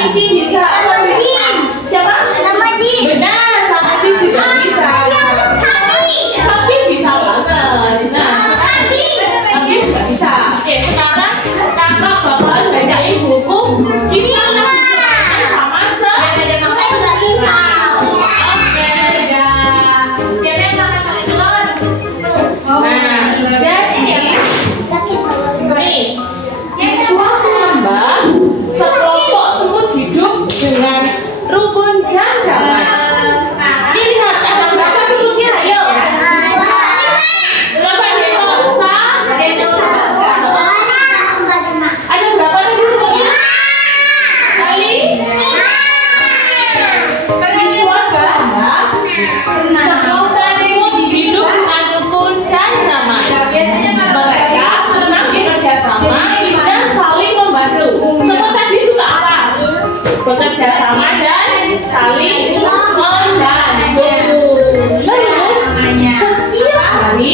kelinci bisa. Siapa? Sama jin. Benar, sama jin juga bisa. Sapi bisa banget. Nah, sapi juga bisa. Oke, sekarang kakak bakalan bacain buku kisah sama dengan rukun dan damai. Lihat ada berapa sebelumnya, ayo. Berapa ada berapa lagi sebelumnya? Kali. Sekelompok semut hidup dengan rukun dan damai. Mereka senang bekerja sama dan saling membantu. Semut tadi suka apa? Bekerja sama dan saling membantu. Terus setiap hari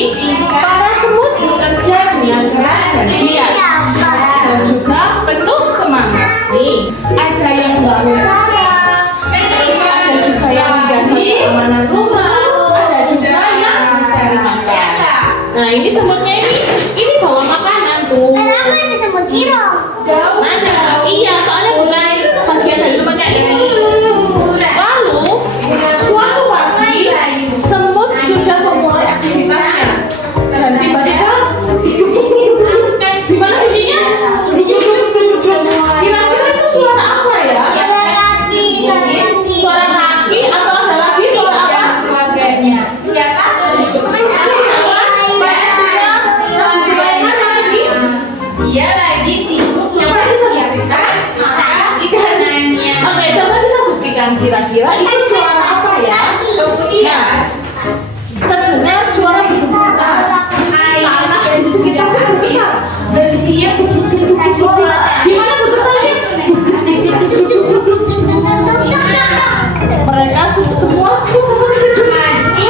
para semut bekerja dengan keras dan giat dan juga penuh semangat. Nih, ada yang bangun sarang, terus ada juga yang menjaga keamanan rumah, ada juga yang mencari makan. Nah, ini semutnya ini bawa makanan tuh. Mana? Iya, soalnya bukan bagian dari tempatnya ini. Lalu suatu pagi semut sudah memulai aktivitasnya dan tiba-tiba gimana bunyinya? Kira-kira itu suara apa ya? Suara kaki atau ada lagi suara apa? Siapa? Dia lagi sibuk mempersiapkan makanannya. Oke, coba kita buktikan kira-kira itu suara apa ya? Kemudian Terdengar suara bergetar keras. Anak di sekitar bergetar dan dia gimana bergetarnya? Mereka semua gimana suara tadi?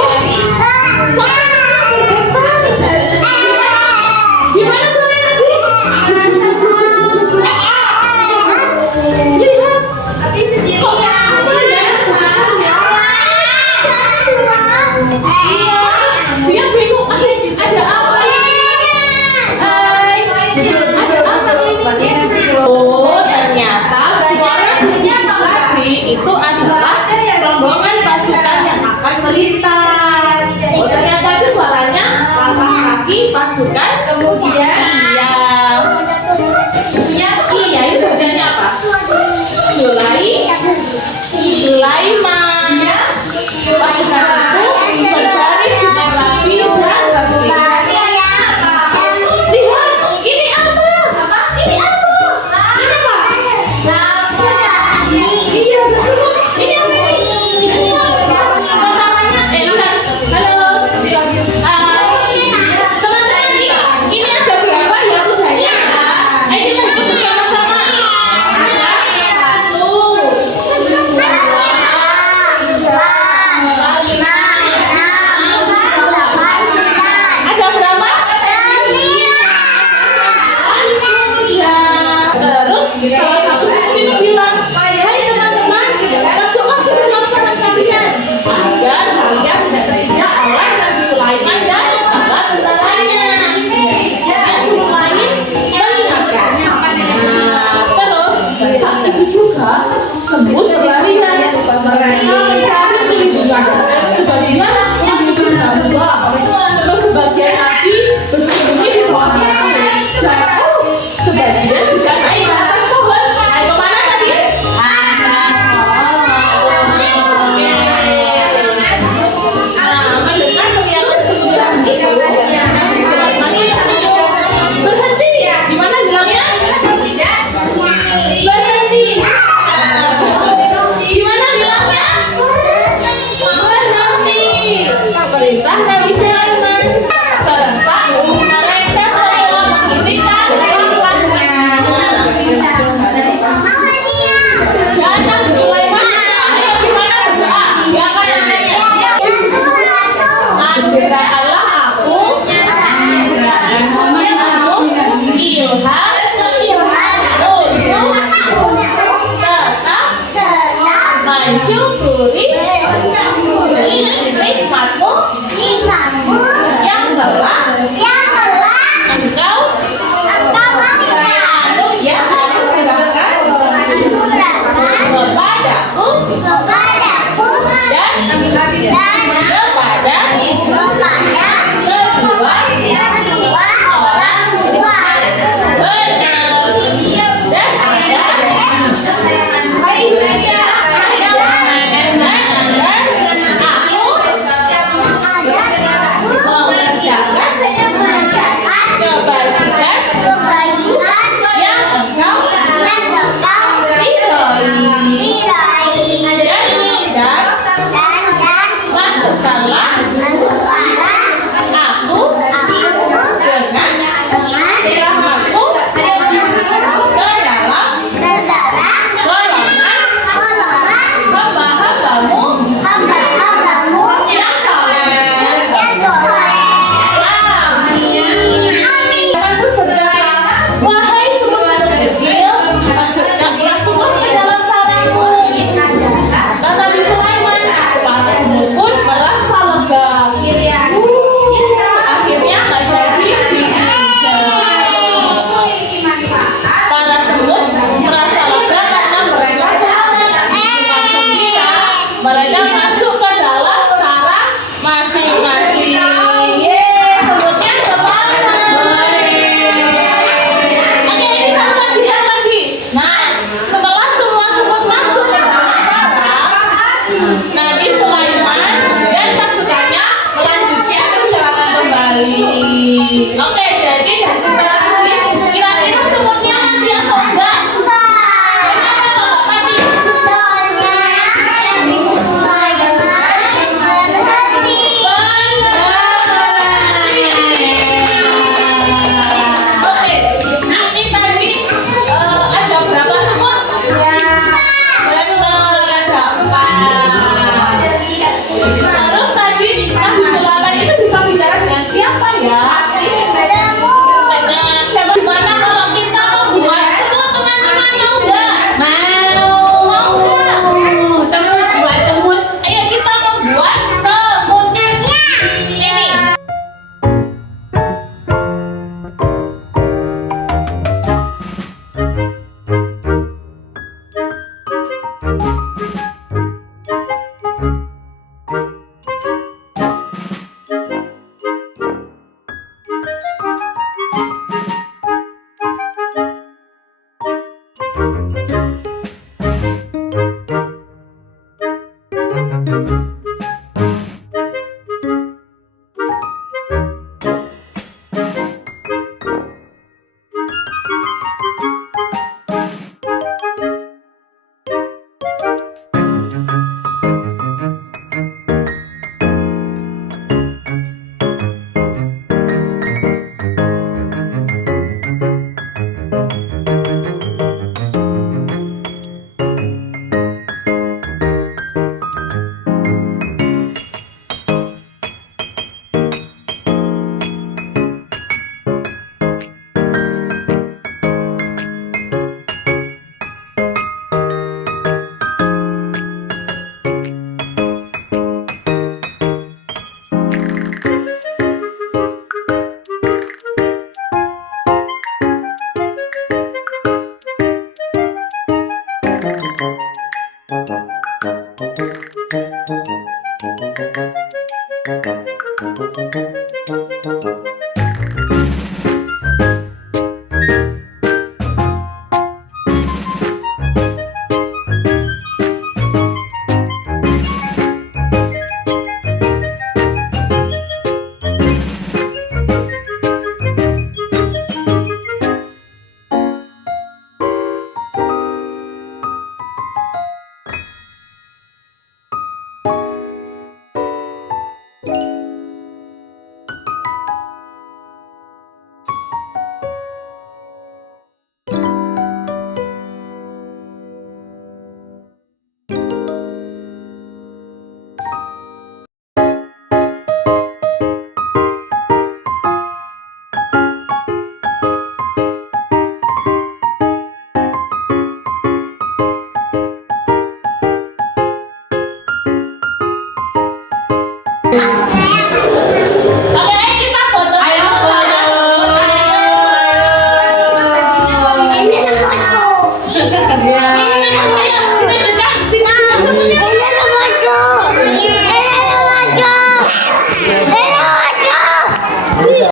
Lihat. tapi sendirian. Iya, dia bingung. Ada apa ini? Hai, ada apa ini? Oh, ternyata suara bunyinya tadi itu adalah rombongan pasukan yang akan melintas. Oh, ternyata itu suaranya langkah kaki pasukan. Kemudian Iya, itu artinya apa? Sulaiman. Pasukan itu berbaris dengan rapi dan bersih. Lihat, ini apa? Ini apa? Ini apa? Iya, betul. Ini apa ini? Namanya, lihat. Halo. Teman-teman, ini ada berapa ya kudanya? Ayo kita hitung bersama-sama. Ada berapa? Terus salah satu semut itu bilang, hai teman-teman, masuklah ke dalam sarang kalian agar kalian tidak terinjak oleh Nabi Sulaiman dan para tentaranya. Dan semut lain mengingatkan. Terus saat itu juga semut berlarian. Mereka mencari perlindungan. Sebagian masuk ke dalam gua. Terus sebagian lagi bersembunyi di bawah batu. Dan sebagian juga naik ke atas pohon. Naik kemana tadi? Mendengar teriakan gembira itu, berhenti. Di mana bilangnya? Berhenti. Oke, kita foto. Ayo, Ayo. Ini semua. Ya.